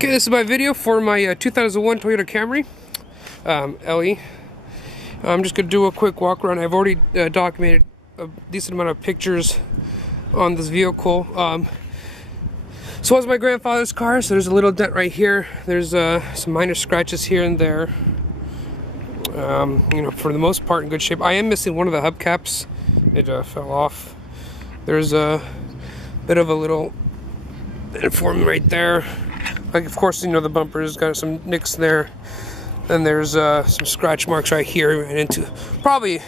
Okay, this is my video for my 2001 Toyota Camry LE. I'm just going to do a quick walk around. I've already documented a decent amount of pictures on this vehicle. So was my grandfather's car, so there's a little dent right here. There's some minor scratches here and there. You know, for the most part in good shape. I am missing one of the hubcaps. It fell off. There's a bit of a little inform right there. Like, of course, you know, the bumper's got some nicks there. Then there's some scratch marks right here and into probably,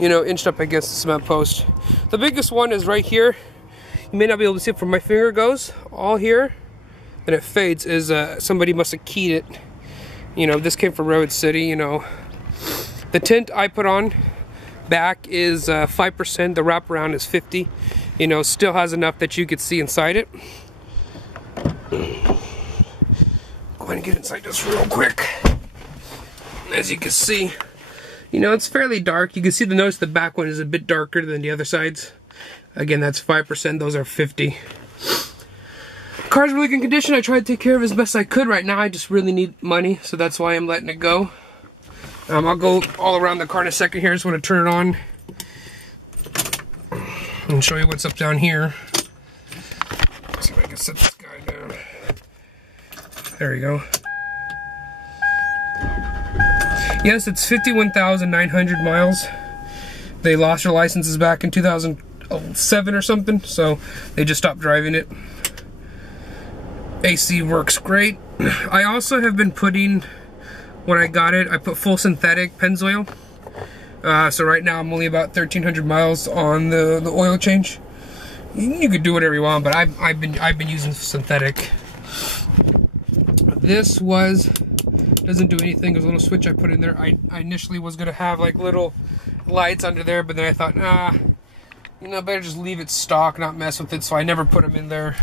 you know, inched up against the cement post. The biggest one is right here. You may not be able to see it from my finger goes all here, and it fades. Is somebody must have keyed it. You know, this came from Redwood City. You know, the tint I put on back is 5%. The wraparound is 50. You know, still has enough that you could see inside it. Go ahead and get inside just real quick. As you can see, you know, it's fairly dark. You can see the back one is a bit darker than the other sides. Again, that's 5%. Those are 50. Car's really good condition. I tried to take care of it as best I could. Right now, I just really need money, so that's why I'm letting it go. I'll go all around the car in a second here. I just want to turn it on and show you what's up down here. Let's see if I can set this guy down. There we go. Yes, it's 51,900 miles. They lost their licenses back in 2007 or something, so they just stopped driving it. AC works great. I also have been putting, when I got it, I put full synthetic Pennzoil. So right now I'm only about 1,300 miles on the oil change. You could do whatever you want, but I've been using synthetic. This doesn't do anything. There's a little switch I put in there. I initially was gonna have like little lights under there, but then I thought, you know, better just leave it stock, not mess with it. So I never put them in there.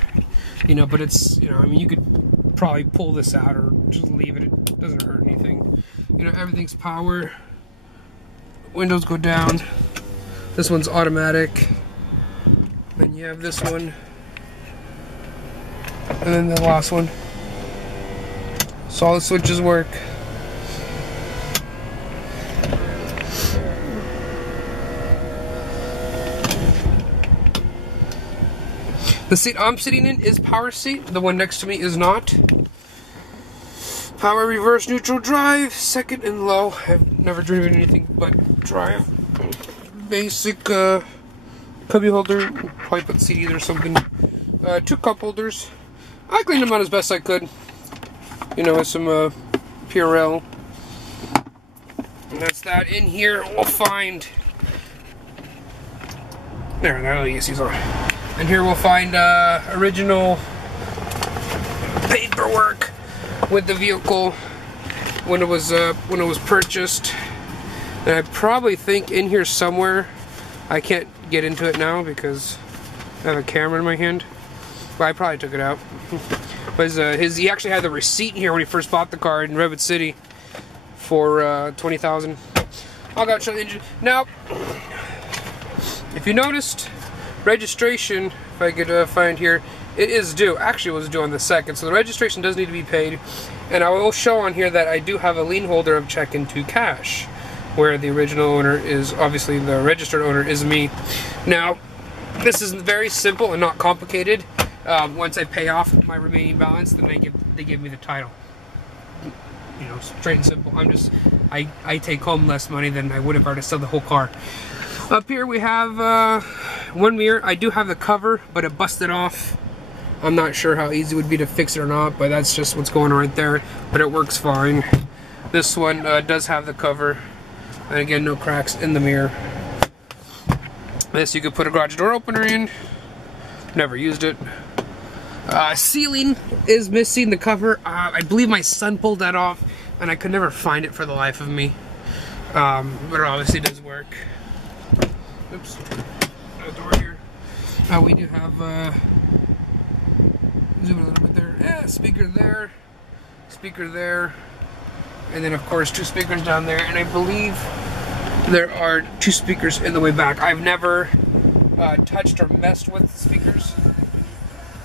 You know, but it's, you know, I mean, you could probably pull this out or just leave it. It doesn't hurt anything. You know, everything's power. Windows go down. This one's automatic. Then you have this one. And then the last one. So all the switches work. The seat I'm sitting in is power seat. The one next to me is not. Power reverse neutral drive, second and low. I've never driven anything but drive. Basic cubby holder. Probably put CD or something. 2 cup holders. I cleaned them out as best I could. You know, with some Purell. And that's that. In here, we'll find. There, that AC's on. And here we'll find original paperwork with the vehicle when it was purchased. And I probably think in here somewhere, I can't get into it now because I have a camera in my hand. But I probably took it out. But he actually had the receipt here when he first bought the car in Redwood City for $20,000. I'll go show the engine. Now, if you noticed, registration, if I could find here, it is due. Actually, it was due on the 2nd, so the registration does need to be paid. And I will show on here that I do have a lien holder of check into cash, where the original owner is, obviously the registered owner is me. Now, this is very simple and not complicated. Once I pay off my remaining balance, then they give me the title. You know, straight and simple. I take home less money than I would if I were to sell the whole car. Up here we have one mirror. I do have the cover, but it busted off. I'm not sure how easy it would be to fix it or not, but that's just what's going on right there. But it works fine. This one does have the cover, and again, no cracks in the mirror. This you could put a garage door opener in. Never used it. Ceiling is missing the cover. I believe my son pulled that off, and I could never find it for the life of me. But it obviously does work. Oops. No door here. We do have, zoom a little bit there. Yeah, speaker there. And then, of course, 2 speakers down there. And I believe there are 2 speakers in the way back. I've never touched or messed with the speakers.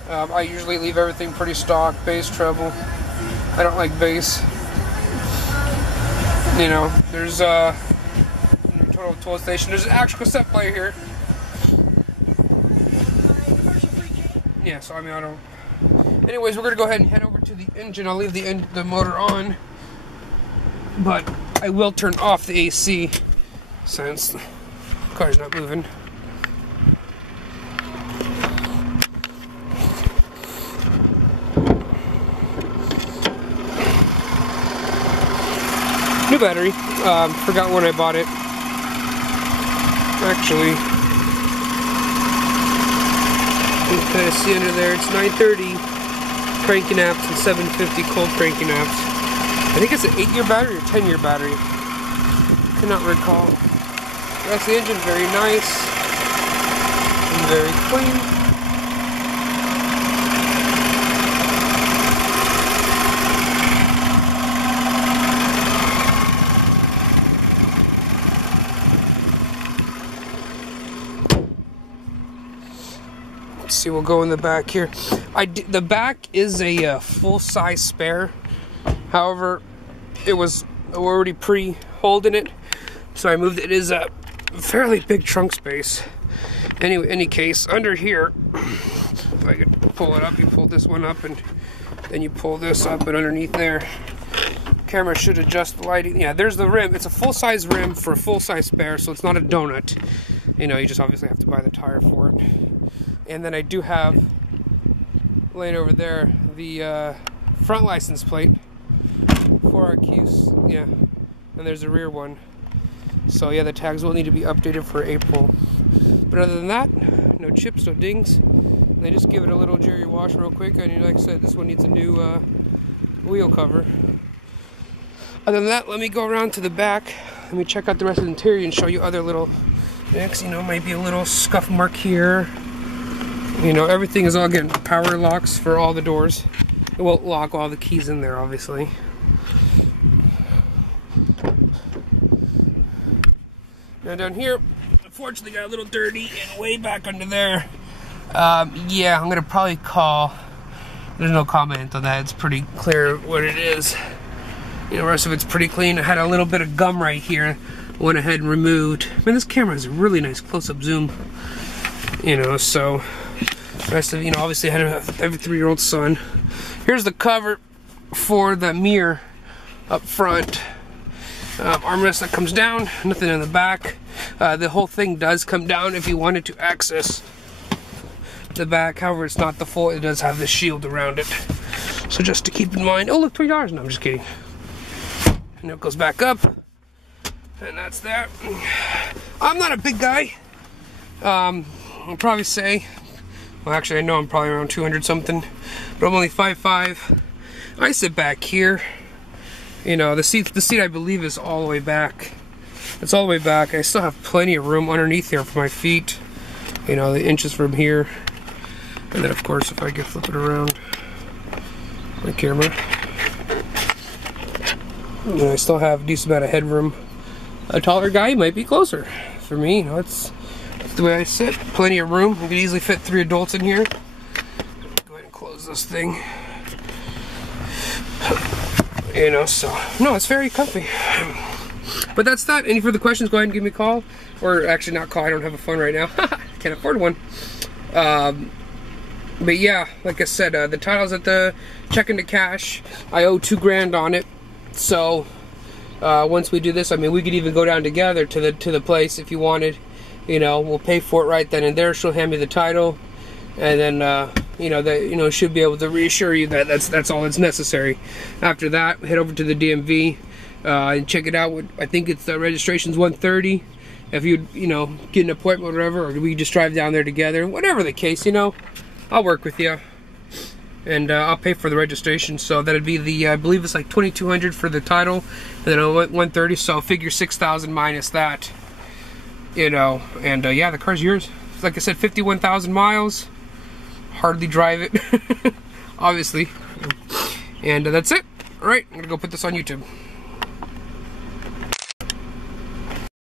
I usually leave everything pretty stock, bass, treble. I don't like bass. You know, there's total tool station. There's an actual cassette player here. Yeah, so I mean, I don't. Anyways, we're gonna go ahead and head over to the engine. I'll leave the motor on, but I will turn off the AC since the car's not moving. New battery. Forgot when I bought it. Actually, you can kind of see under there. It's 930 cranking amps and 750 cold cranking amps. I think it's an 8-year battery or 10-year battery. Cannot recall. That's the engine. Very nice and very clean. See, we'll go in the back here. The back is a full-size spare. However, it was already pre-holding it, so I moved it. It is a fairly big trunk space. Anyway, any case, under here, if I could pull it up, you pull this one up, and then you pull this up, and underneath there, camera should adjust the lighting. Yeah, there's the rim. It's a full-size rim for a full-size spare, so it's not a donut. You know, you just obviously have to buy the tire for it. And then I do have, laying over there, the front license plate for RQs. Yeah, and there's a rear one. So yeah, the tags will need to be updated for April. But other than that, no chips, no dings. They just give it a little jerry wash real quick. And like I said, this one needs a new wheel cover. Other than that, let me go around to the back. Let me check out the rest of the interior and show you other little nicks. You know, maybe a little scuff mark here. You know, everything is all getting power locks for all the doors. It won't lock all the keys in there, obviously. Now down here, unfortunately got a little dirty and way back under there. Yeah, I'm gonna probably call. There's no comment on that. It's pretty clear what it is. You know, the rest of it's pretty clean. I had a little bit of gum right here. Went ahead and removed. Man, this camera has a really nice close-up zoom. You know, so. Rest of, you know, obviously I had every 3-year-old son. Here's the cover for the mirror up front. Armrest that comes down, nothing in the back. The whole thing does come down if you wanted to access the back. However, it's not the full, it does have the shield around it. So just to keep in mind. Oh, look, $20. No, I'm just kidding. And it goes back up. And that's that. I'm not a big guy. I'll probably say, well, actually, I know I'm probably around 200 something, but I'm only 5'5". I sit back here. You know, the seat I believe is all the way back. It's all the way back. I still have plenty of room underneath here for my feet. You know, the inches from here. And then, of course, if I could flip it around, my camera. You know, I still have a decent amount of headroom. A taller guy might be closer. For me, you know, it's the way I sit. Plenty of room. We could easily fit 3 adults in here. Go ahead and close this thing. You know, so no, it's very comfy. But that's that. Any further questions, go ahead and give me a call. Or actually not call, I don't have a phone right now. Can't afford one. But yeah, like I said, the title's at the check into cash. I owe $2 grand on it. So once we do this, I mean, we could even go down together to the place if you wanted. You know, we'll pay for it right then and there. She'll hand me the title, and then you know, should be able to reassure you that that's all that's necessary. After that, head over to the DMV and check it out. I think it's the registration's 1:30. If you know, get an appointment or whatever, or we just drive down there together, whatever the case, you know, I'll work with you, and I'll pay for the registration. So that'd be the I believe it's like $2,200 for the title, and then 130. So I'll figure 6,000 minus that. You know, and yeah, the car's yours. Like I said, 51,000 miles. Hardly drive it, obviously. And that's it. All right, I'm gonna go put this on YouTube.